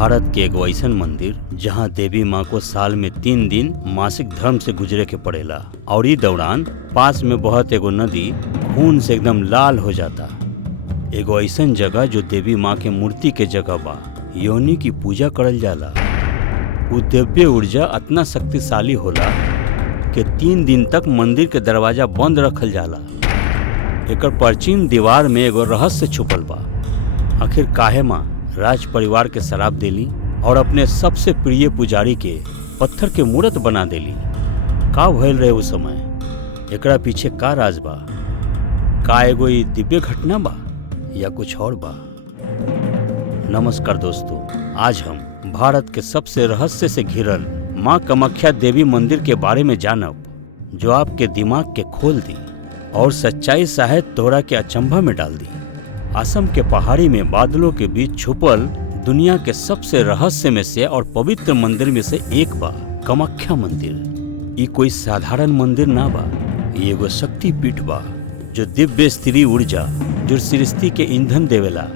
भारत के एगो ऐसन मंदिर जहाँ देवी माँ को साल में 3 दिन मासिक धर्म से गुजरे के पड़ेला और ई दौरान पास में बहत एगो नदी खून से एकदम लाल हो जाता। एगो ऐसन जगह जो देवी माँ के मूर्ति के जगह बा, योनि की पूजा करल जाला। उ दिव्य ऊर्जा इतना शक्तिशाली होला कि 3 दिन तक मंदिर के दरवाजा बंद रखल जाला। एकर प्राचीन दीवार में एगो रहस्य छुपल बा। आखिर काहे माँ राज परिवार के शराब देली और अपने सबसे प्रिय पुजारी के पत्थर के मूर्त बना देली? का भइल रहे उस समय? एकरा पीछे का राज बा? का एगो ई दिव्य घटना बा या कुछ और बा? नमस्कार दोस्तों, आज हम भारत के सबसे रहस्य से घिरल माँ कामाख्या देवी मंदिर के बारे में जानब, जो आपके दिमाग के खोल दी और सच्चाई शायद तोहरा के अचंभा में डाल दी। असम के पहाड़ी में बादलों के बीच छुपल दुनिया के सबसे रहस्य में से और पवित्र मंदिर में से एक बा कामाख्या मंदिर। ये कोई साधारण मंदिर ना बा, ये एगो शक्ति पीठ बा जो दिव्य स्त्री ऊर्जा जो सृष्टि के ईंधन देवेला।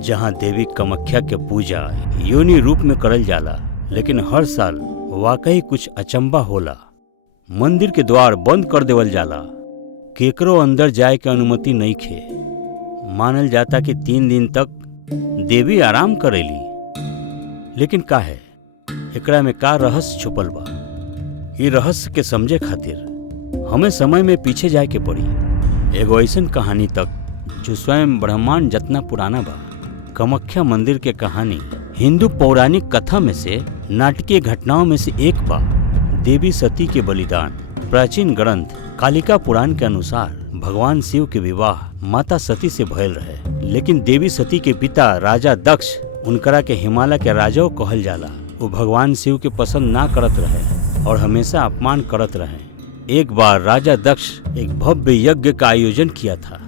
जहाँ देवी कामाख्या के पूजा योनि रूप में करल जाला, लेकिन हर साल वाकई कुछ अचंबा होला। मंदिर के द्वार बंद कर देवल जाला, केकरो अंदर जाए के अनुमति नहीं खे। मानल जाता कि 3 दिन तक देवी आराम करेली। लेकिन का है एकरा में का रहस्य छुपल बा? ये रहस्य के समझे खातिर हमें समय में पीछे जाए के पड़ी, एगो ऐसन कहानी तक जो स्वयं ब्रह्मांड जितना पुराना बा। कामाख्या मंदिर के कहानी हिंदू पौराणिक कथा में से नाटकीय घटनाओं में से एक बा। देवी सती के बलिदान। प्राचीन ग्रंथ कालिका पुराण के अनुसार भगवान शिव के विवाह माता सती से भयल रहे, लेकिन देवी सती के पिता राजा दक्ष, उनकरा के हिमालय के राजाओं कहल जाला, वो भगवान शिव के पसंद ना करत रहे और हमेशा अपमान करत रहे। एक बार राजा दक्ष एक भव्य यज्ञ का आयोजन किया था,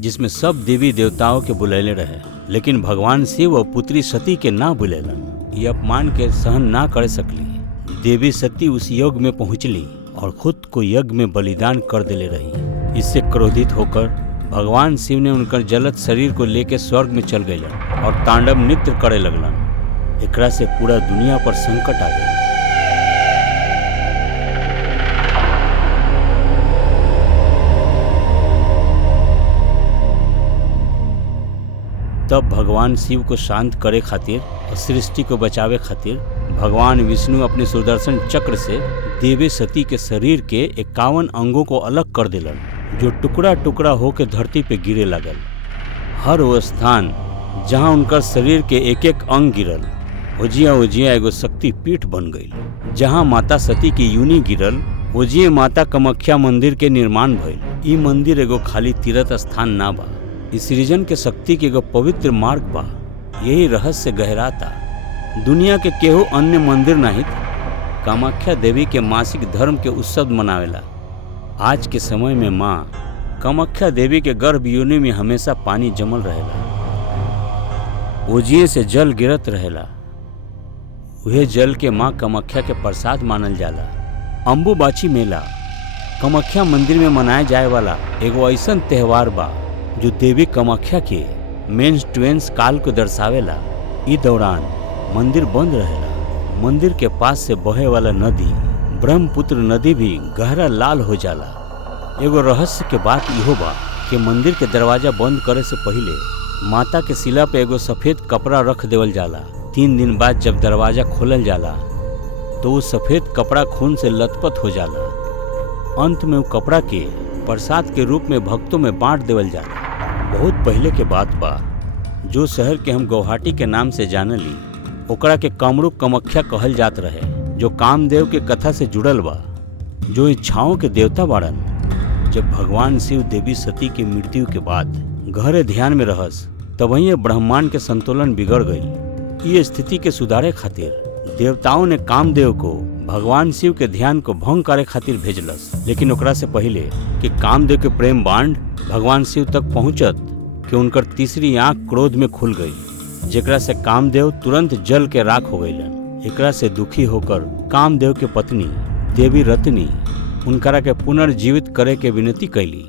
जिसमें सब देवी देवताओं के बुलैले रहे, लेकिन भगवान शिव और पुत्री सती के ना बुलेलन। ये अपमान के सहन ना कर सकली। देवी सती उस यज्ञ में पहुंचली और खुद को यज्ञ में बलिदान कर देले रही। इससे क्रोधित होकर भगवान शिव ने उनकर जलत शरीर को लेकर स्वर्ग में चल गए और तांडव नृत्य करे लगलन। एकरा से पूरा दुनिया पर संकट आ गया। तब भगवान शिव को शांत करे खातिर और सृष्टि को बचावे खातिर भगवान विष्णु अपने सुदर्शन चक्र से देवी सती के शरीर के 51 अंगों को अलग कर दिलन, जो टुकड़ा टुकड़ा होकर धरती पे गिरे लगल। हर वो स्थान जहाँ उनकर शरीर के एक एक अंग गिरल, ओजिया एगो शक्ति पीठ बन गई। जहाँ माता सती की यूनि गिरल, ओजिए माता कामाख्या मंदिर के निर्माण भइल। ई मंदिर एगो खाली तीर्थ स्थान ना बा, इस सृजन के शक्ति के एगो पवित्र मार्ग बा। यही रहस्य गहराता दुनिया के केहू अन्य मंदिर नहीं। कामाख्या देवी के मासिक धर्म के उत्सव मनावेला। आज के समय में माँ कामाख्या देवी के गर्भ योनि में हमेशा पानी जमल रहेला, ओजिए से जल गिरत रहेला। वह जल के माँ कामाख्या के प्रसाद मानल जाला। अम्बुबाची मेला कामाख्या मंदिर में मनाए जाए वाला एगो ऐसन त्योहार बा जो देवी कामाख्या के मेंस्ट्रुएंस काल को दर्शावेला। इस दौरान मंदिर बंद रहेला। मंदिर के पास से बहे वाला नदी ब्रह्मपुत्र नदी भी गहरा लाल हो जाला। एगो रहस्य के बात इहो बा कि मंदिर के दरवाजा बंद करे से पहले माता के शिला पे एगो सफेद कपड़ा रख देवल जाला। 3 दिन बाद जब दरवाजा खोलल जाला तो वो सफेद कपड़ा खून से लथपथ हो जाला। अंत में वो कपड़ा के प्रसाद के रूप में भक्तों में बांट देवल जाला। बहुत पहले के बात बा। जो शहर के हम गुवाहाटी के नाम से जानली, ओकरा के कामरूप कामाख्या कहल जात रहे, जो कामदेव के कथा से जुड़ल बा, जो इच्छाओं के देवता बाड़न। जब भगवान शिव देवी सती की मृत्यु के बाद गहरे ध्यान में रहस, तब वहीं ब्रह्मांड के संतुलन बिगड़ गई। ये स्थिति के सुधारे खातिर देवताओं ने कामदेव को भगवान शिव के ध्यान को भंग करे खातिर भेजलस। लेकिन ओकरा से पहले कि कामदेव के प्रेम बांड भगवान शिव तक पहुंचत कि उनकर तीसरी आंख क्रोध में खुल गई, जेकरा से कामदेव तुरंत जल के राख हो गईलन। एकरा से दुखी होकर कामदेव के पत्नी देवी रत्नी उनकरा के पुनर्जीवित करे के विनती कैली।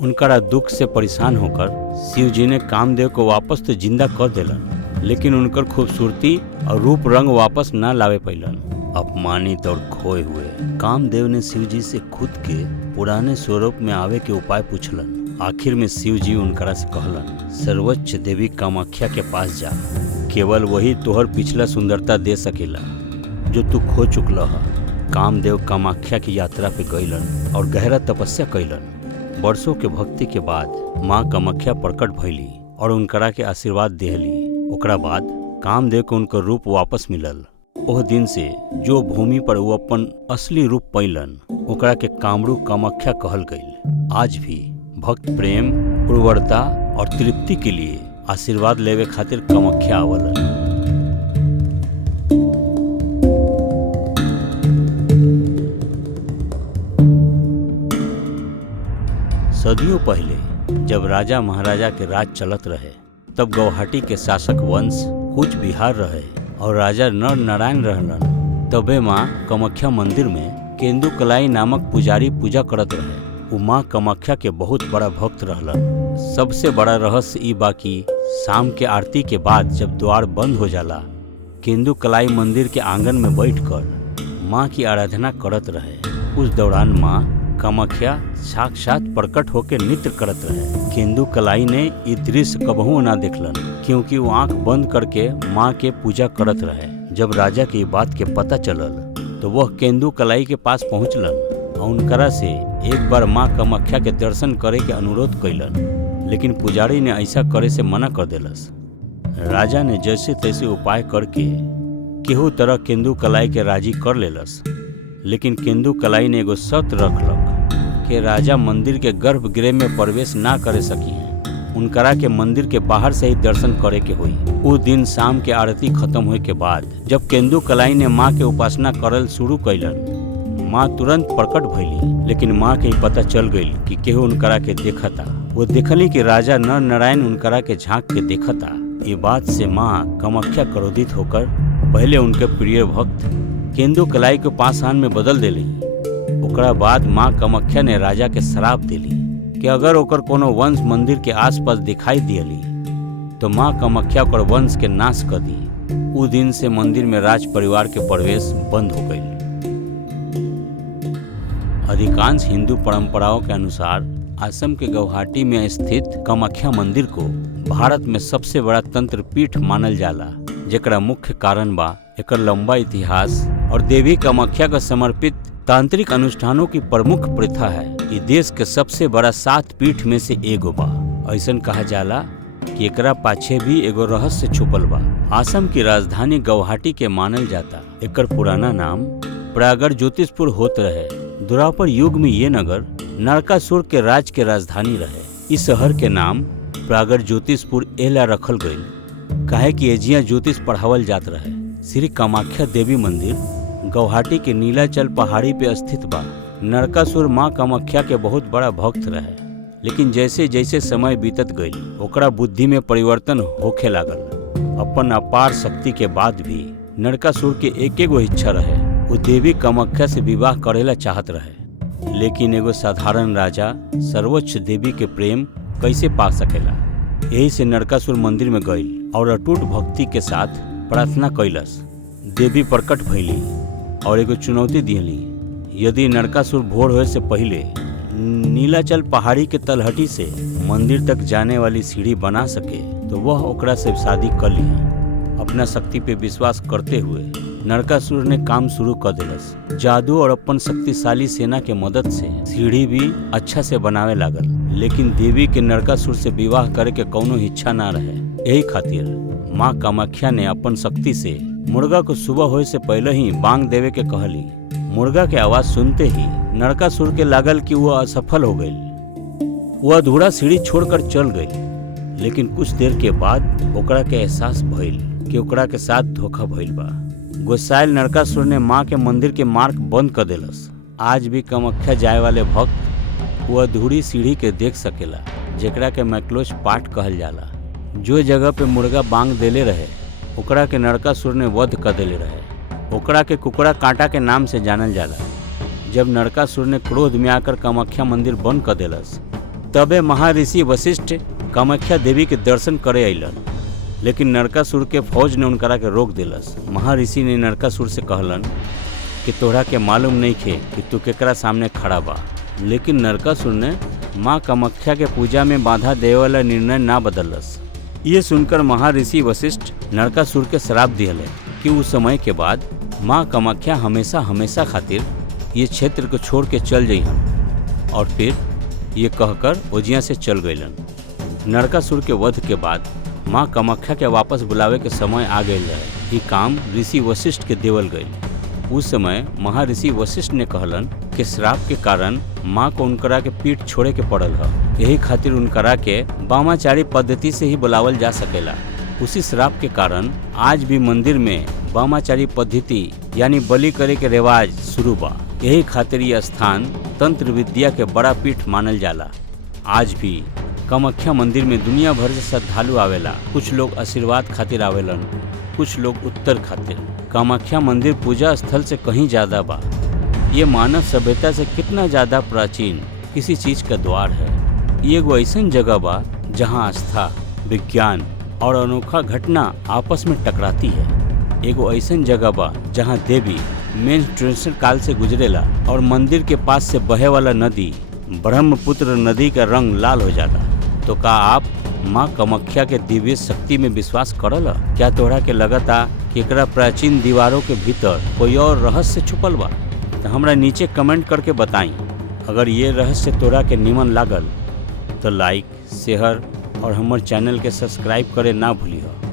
उनकरा दुख से परेशान होकर शिव जी ने कामदेव को वापस तो जिंदा कर दिलन। लेकिन उनकर खूबसूरती और रूप रंग वापस न लावे पैलन। अपमानित और खोए हुए कामदेव ने शिव जी से खुद के पुराने स्वरूप में आवे के उपाय पूछलन। आखिर में शिव जी उनकरा से कहलन, सर्वोच्च देवी कामाख्या के पास जा, केवल वही तोहर पिछला सुंदरता दे सकेला जो तू खो चुकल है। कामदेव कामाख्या की यात्रा पे गईलन और गहरा तपस्या कैलन। वर्षों के भक्ति के बाद माँ कामाख्या प्रकट भइली और उनकरा के आशीर्वाद देहली। ओकरा बाद कामदेव को उनकर रूप वापस मिलल। ओह दिन से जो भूमि पर वो अपन असली रूप पैलन ओकरा के कामरू कामाख्या कहल गईल। आज भी भक्त प्रेम, उर्वरता और तृप्ति के लिए आशीर्वाद लेवे खातिर कामाख्या आवलन। सदियों पहले जब राजा महाराजा के राज चलत रहे, तब गौहाटी के शासक वंश कूच बिहार रहे और राजा नर नारायण रहलन। तबे माँ कामाख्या मंदिर में केंदु कलाई नामक पुजारी पूजा करत रहे। वो माँ कामाख्या के बहुत बड़ा भक्त रहलन। सबसे बड़ा रहस्य ई बाकी शाम के आरती के बाद जब द्वार बंद हो जाला, केंदु कलाई मंदिर के आंगन में बैठकर माँ की आराधना करत रहे। उस दौरान माँ कामाख्या साक्षात प्रकट होकर नृत्य करत रहे। केंदु कलाई ने ये दृश्य कबहू ना देखलन, क्योंकि वो आंख बंद करके माँ के पूजा करत रहे। जब राजा की बात के पता चलल तो वह केंदु कलाई के पास पहुँचलन और उनकरा से एक बार माँ कामाख्या के दर्शन करे के अनुरोध कैलन, लेकिन पुजारी ने ऐसा करे से मना कर देलस। राजा ने जैसे तैसे उपाय करके केहू तरह केंदु कलाई के राजी कर लेलस, लेकिन केंदु कलाई ने एगो शर्त रखलक कि राजा मंदिर के गर्भगृह में प्रवेश ना करे सकी हैं। उनकरा के मंदिर के बाहर से ही दर्शन करे के हुई। उस दिन शाम के आरती खत्म होए के बाद जब केंदु कलाई ने माँ के उपासना करल शुरू कैलन, माँ तुरंत प्रकट भइली। लेकिन माँ के पता चल गई कि केहू उनकरा के देखता। वो देखली कि राजा नर नारायण उनकरा के झांक के देखता। ये बात से माँ कामाख्या क्रोधित होकर पहले उनके प्रिय भक्त केंदु कलाई को पाषाण में बदल देली। ओकरा बाद माँ कामाख्या ने राजा के श्राप दिली कि अगर ओकर कोनो वंश मंदिर के आसपास दिखाई दियली तो माँ कामाख्या ओकर वंश के नाश कर दी। उस दिन से मंदिर में राज परिवार के प्रवेश बंद हो गई। अधिकांश हिंदू परंपराओं के अनुसार असम के गुवाहाटी में स्थित कामाख्या मंदिर को भारत में सबसे बड़ा तंत्र पीठ मानल जाला, जेकरा मुख्य कारण बा एकर लंबा इतिहास और देवी कामाख्या को समर्पित तांत्रिक अनुष्ठानों की प्रमुख प्रथा है। ये देश के सबसे बड़ा 7 पीठ में से एगो बा। ऐसन कहा जाला कि एकरा पाछे भी एगो रहस्य छुपल बा। असम की राजधानी गुवाहाटी के मानल जाता। एकर पुराना नाम प्रागर ज्योतिषपुर होत रहे। द्वापर युग में ये नगर नरकासुर के राज के राजधानी रहे। इस शहर के नाम प्रागर ज्योतिषपुर एला रखल गईल, काहे कि एजिया ज्योतिष पढ़ावल जात रहे। श्री कामाख्या देवी मंदिर गुवाहाटी के नीलाचल पहाड़ी पे स्थित बा। नरकासुर माँ कामाख्या के बहुत बड़ा भक्त रहे, लेकिन जैसे जैसे समय बीतत गई ओकरा बुद्धि में परिवर्तन होखे लागल। अपन अपार शक्ति के बाद भी नरकासुर के एक एगो इच्छा रहे, वो देवी कामाख्या से विवाह करेला चाहत रहे। लेकिन एगो साधारण राजा सर्वोच्च देवी के प्रेम कैसे पा सकेला। यही से नरकासुर मंदिर में गईल और अटूट भक्ति के साथ प्रार्थना कैलस। देवी प्रकट भइली और एगो चुनौती दिहली, यदि नरकासुर भोर होए से पहले नीलाचल पहाड़ी के तलहटी से मंदिर तक जाने वाली सीढ़ी बना सके तो वह ओकरा से शादी कर ली। अपना शक्ति पे विश्वास करते हुए नरकासुर ने काम शुरू कर दिलस। जादू और अपन शक्तिशाली सेना के मदद से सीढ़ी भी अच्छा से बनावे लागल, लेकिन देवी के नरकासुर से विवाह करे के कौनो इच्छा ना रहे। यही खातिर माँ कामाख्या ने अपन शक्ति से मुर्गा को सुबह होए से पहले ही बांग देवे के कहली। मुर्गा के आवाज सुनते ही नरकासुर के लागल कि वह असफल हो गई। वह अधूरा सीढ़ी छोड़कर चल गई, लेकिन कुछ देर के बाद ओकरा के एहसास भइल कि ओकरा के साथ धोखा भइल बा। गुस्साइल नरकासुर ने माँ के मंदिर के मार्ग बंद कर देलस। आज भी कामाख्या जाए वाले भक्त वो अधूरी सीढ़ी के देख सकेला, जेकरा के मैक्लोज पाट कहल जाला। जो जगह पे मुर्गा बांग देले रहे ओकरा के नरकासुर ने वध कर देले रहे। ओकरा के कुकड़ा कांटा के नाम से जानल जाला। जब नरकासुर ने क्रोध में आकर कामाख्या मंदिर बंद कर देलस, तबे महर्षि वशिष्ठ कामाख्या देवी के दर्शन करे अइलन। लेकिन नरकासुर के फौज ने उनकरा के रोक दिलस। महर्षि ने नरकासुर से कहलन कि तोहरा के मालूम नहीं खे कि तू केकरा सामने खड़ा बा। लेकिन नरकासुर ने माँ कामाख्या के पूजा में बाधा देवे वाला निर्णय ना बदलस। ये सुनकर महर्षि वशिष्ठ नरकासुर के श्राप दिहले कि उस समय के बाद माँ कामाख्या हमेशा हमेशा खातिर ये क्षेत्र को छोड़ के चल जइहन। और फिर ये कहकर ओजिया से चल गइलन। नरकासुर के वध के बाद माँ कामाख्या के वापस बुलावे के समय आ गई रहे। ये काम ऋषि वशिष्ठ के देवल गई। उस समय महर्षि वशिष्ठ ने कहलन कि श्राप के कारण माँ को उनकरा के पीठ छोड़े के पड़ल है। यही खातिर उनकरा के वामाचारी पद्धति से ही बुलावल जा सकेला। उसी श्राप के कारण आज भी मंदिर में वामाचारी पद्धति यानी बलि करे के रिवाज शुरू बा। यही खातिर ये स्थान तंत्र विद्या के बड़ा पीठ मानल जाला। आज भी कामाख्या मंदिर में दुनिया भर से श्रद्धालु आवेला। कुछ लोग आशीर्वाद खातिर आवेलन, कुछ लोग उत्तर खातिर। कामाख्या मंदिर पूजा स्थल से कहीं ज्यादा बा। ये मानव सभ्यता से कितना ज्यादा प्राचीन किसी चीज का द्वार है। ये एगो ऐसन जगह बा जहाँ आस्था, विज्ञान और अनोखा घटना आपस में टकराती है। एगो ऐसन जगह बा जहाँ देवी मेंस्ट्रुएशन काल से गुजरेला और मंदिर के पास से बहे वाला नदी ब्रह्मपुत्र नदी का रंग लाल हो जाता। तो का आप माँ कामाख्या के दिव्य शक्ति में विश्वास करल? क्या तोहरा के लगता कि एकरा प्राचीन दीवारों के भीतर कोई और रहस्य छुपल बा? तो हमरा नीचे कमेंट करके बताई। अगर ये रहस्य तोहरा के निमन लागल तो लाइक, शेयर और हमर चैनल के सब्सक्राइब करे ना भूलियो।